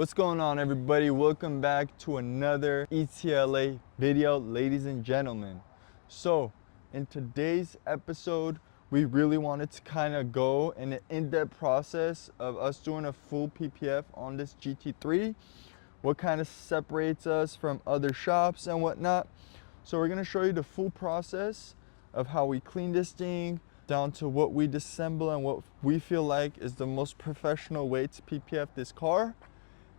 What's going on, everybody? Welcome back to another ETLA video, ladies and gentlemen. So in today's episode, we really wanted to kind of go in an in-depth process of us doing a full PPF on this GT3, what kind of separates us from other shops and whatnot. So we're going to show you the full process of how we clean this thing, down to what we disassemble and what we feel like is the most professional way to PPF this car.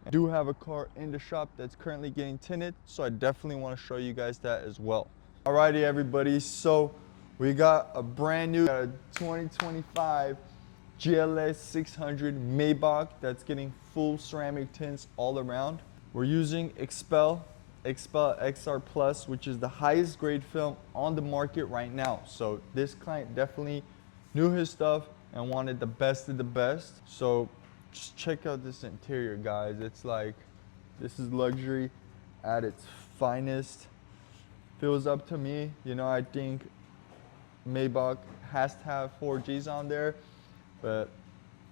I do have a car in the shop that's currently getting tinted, so I definitely want to show you guys that as well. Alrighty, everybody, so we got a brand new 2025 GLS 600 Maybach that's getting full ceramic tints all around. We're using Expel XR Plus, which is the highest grade film on the market right now. So this client definitely knew his stuff and wanted the best of the best. So just check out this interior, guys. It's like, this is luxury at its finest. Feels up to me. You know, I think Maybach has to have 4Gs on there, but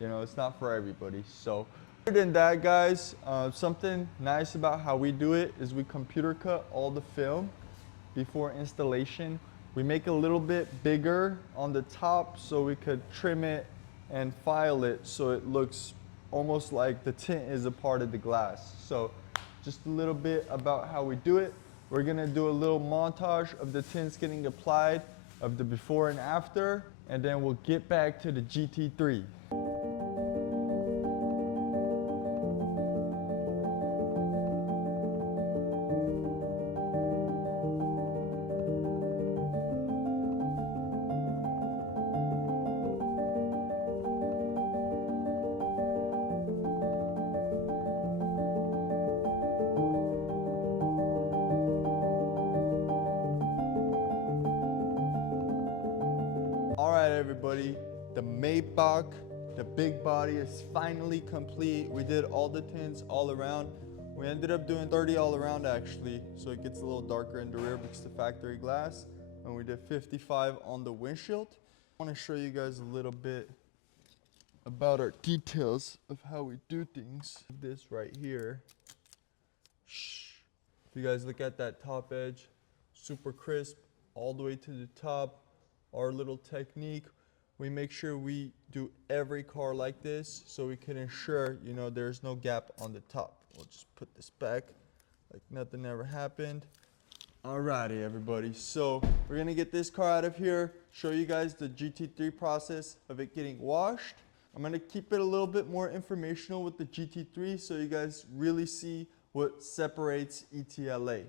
you know, it's not for everybody. So other than that, guys, something nice about how we do it is we computer cut all the film before installation. We make it a little bit bigger on the top so we could trim it and file it so it looks almost like the tint is a part of the glass. So just a little bit about how we do it. We're gonna do a little montage of the tints getting applied, of the before and after, and then we'll get back to the GT3. Alright, everybody, the Maybach, the big body is finally complete. We did all the tints all around. We ended up doing 30 all around actually, so it gets a little darker in the rear because the factory glass. And we did 55 on the windshield. I want to show you guys a little bit about our details of how we do things. This right here. If you guys look at that top edge, super crisp all the way to the top. Our little technique, we make sure we do every car like this so we can ensure, you know, there's no gap on the top. We'll just put this back like nothing ever happened. Alrighty, everybody, so we're gonna get this car out of here, show you guys the GT3 process of it getting washed. I'm gonna keep it a little bit more informational with the GT3 so you guys really see what separates ETLA.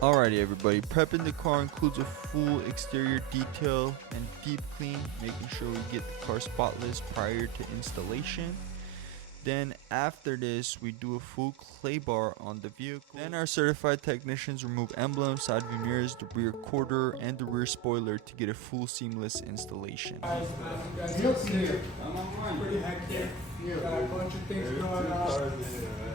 Alrighty, everybody, prepping the car includes a full exterior detail and deep clean, making sure we get the car spotless prior to installation. Then after this, we do a full clay bar on the vehicle. Then our certified technicians remove emblems, side view mirrors, the rear quarter, and the rear spoiler to get a full seamless installation. Guys, I'm pretty hectic. Got a bunch of things going on.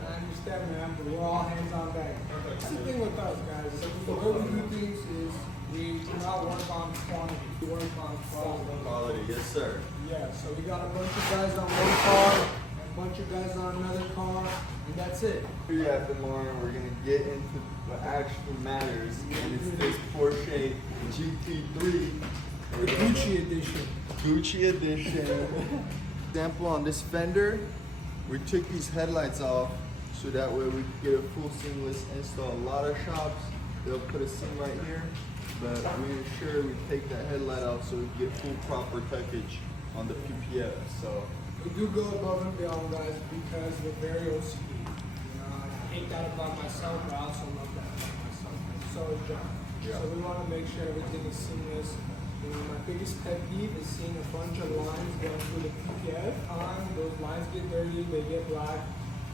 I understand, man, but we're all hands on deck. That's the thing with us, guys. The way we do things is we do not work on quantity. We work on quality. Quality, yes, sir. Yeah, so we got a bunch of guys on one car, a bunch of guys on another car, and that's it. Here at the morning, we're gonna get into what actually matters, and it's this Porsche GT3. The Gucci edition. Gucci edition. Example on this fender, we took these headlights off so that way we could get a full seamless install. A lot of shops, they'll put a seam right here, but we ensure we take that headlight off so we can get full proper tuckage on the PPF. So we do go above and beyond, guys, because we're very OCD. You know, I hate that about myself, but I also love that about myself. So is John. Yeah. So we want to make sure everything is seamless. You know, my biggest pet peeve is seeing a bunch of lines going through the PPF. Those lines get dirty, they get black,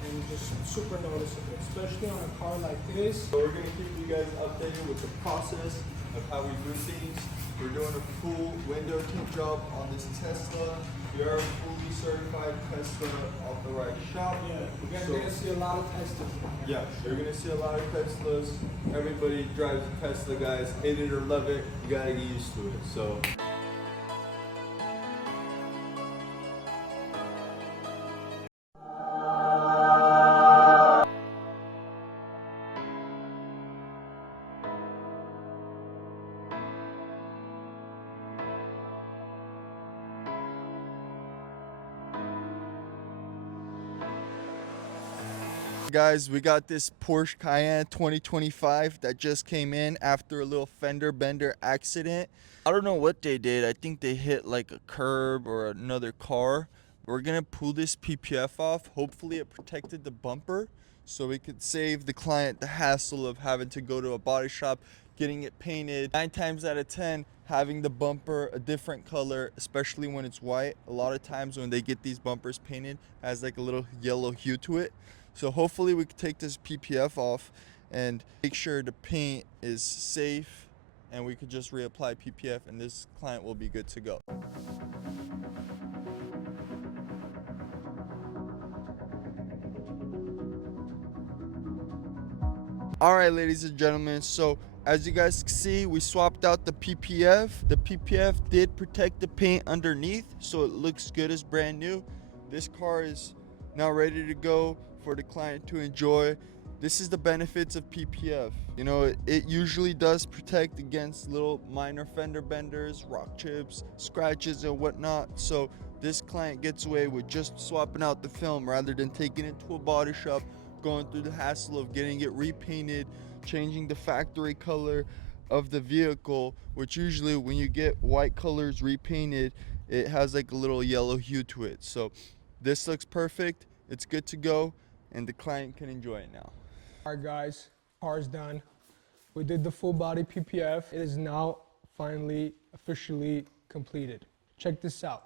and just super noticeable, especially on a car like this. So we're going to keep you guys updated with the process of how we do things. We're doing a full window tint job on this Tesla. We are a fully certified Tesla authorized shop. Yeah, you guys are gonna see a lot of Teslas. Yeah, you're gonna see a lot of Teslas. Everybody drives a Tesla, guys. Hate it or love it, you gotta get used to it. So. Guys, we got this Porsche Cayenne 2025 that just came in after a little fender bender accident. I don't know what they did. I think they hit like a curb or another car. We're gonna pull this PPF off. Hopefully it protected the bumper so we could save the client the hassle of having to go to a body shop, getting it painted. 9 times out of 10, having the bumper a different color, especially when it's white. A lot of times when they get these bumpers painted, it has like a little yellow hue to it. So hopefully we can take this PPF off and make sure the paint is safe, and we could just reapply PPF and this client will be good to go. All right, ladies and gentlemen, so as you guys can see, we swapped out the PPF. The PPF did protect the paint underneath, so it looks good as brand new. This car is now ready to go for the client to enjoy. This is the benefits of PPF. You know, it usually does protect against little minor fender benders, rock chips, scratches and whatnot. So this client gets away with just swapping out the film rather than taking it to a body shop, going through the hassle of getting it repainted, changing the factory color of the vehicle, which usually when you get white colors repainted, it has like a little yellow hue to it. So this looks perfect, it's good to go, and the client can enjoy it now. All right, guys, car's done. We did the full body PPF. It is now finally officially completed. Check this out.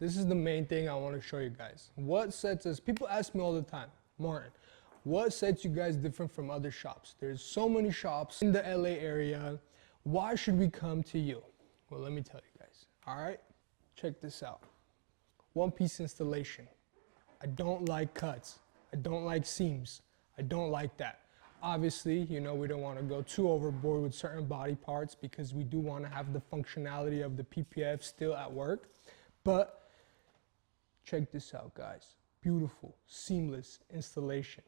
This is the main thing I want to show you guys. What sets us, people ask me all the time, Martin, what sets you guys different from other shops? There's so many shops in the LA area. Why should we come to you? Well, let me tell you guys. All right, check this out. One-piece installation. I don't like cuts. I don't like seams. I don't like that. Obviously, you know, we don't want to go too overboard with certain body parts because we do want to have the functionality of the PPF still at work. But check this out, guys. Beautiful, seamless installation.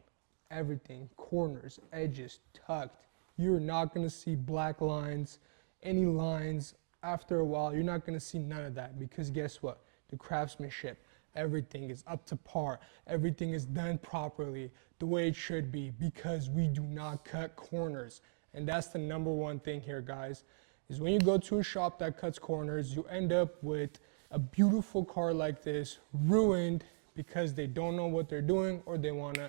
Everything, corners, edges, tucked. You're not going to see black lines, any lines. After a while, you're not going to see none of that because guess what? The craftsmanship. Everything is up to par. Everything is done properly the way it should be because we do not cut corners. And that's the number one thing here, guys, is when you go to a shop that cuts corners, you end up with a beautiful car like this ruined because they don't know what they're doing or they want to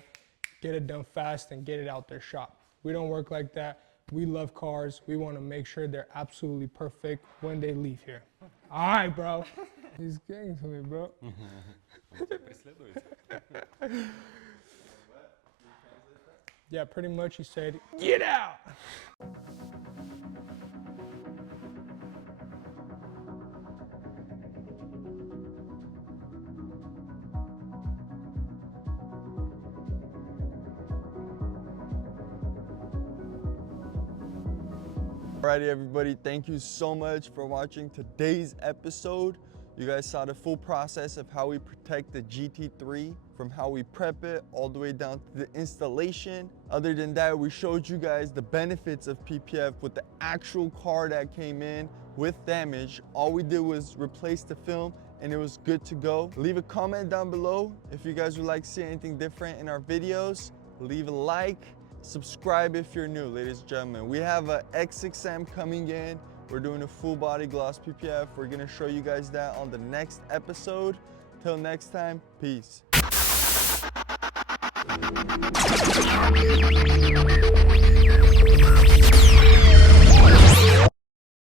get it done fast and get it out their shop. We don't work like that. We love cars. We want to make sure they're absolutely perfect when they leave here. All right, bro. He's getting to me, bro. Yeah, pretty much he said, get out! Alrighty, everybody, thank you so much for watching today's episode. You guys saw the full process of how we protect the GT3, from how we prep it all the way down to the installation. Other than that, we showed you guys the benefits of PPF with the actual car that came in with damage. All we did was replace the film and it was good to go. Leave a comment down below if you guys would like to see anything different in our videos. Leave a like. Subscribe if you're new, ladies and gentlemen. We have a X6M coming in. We're doing a full body gloss PPF. We're gonna show you guys that on the next episode. Till next time, peace.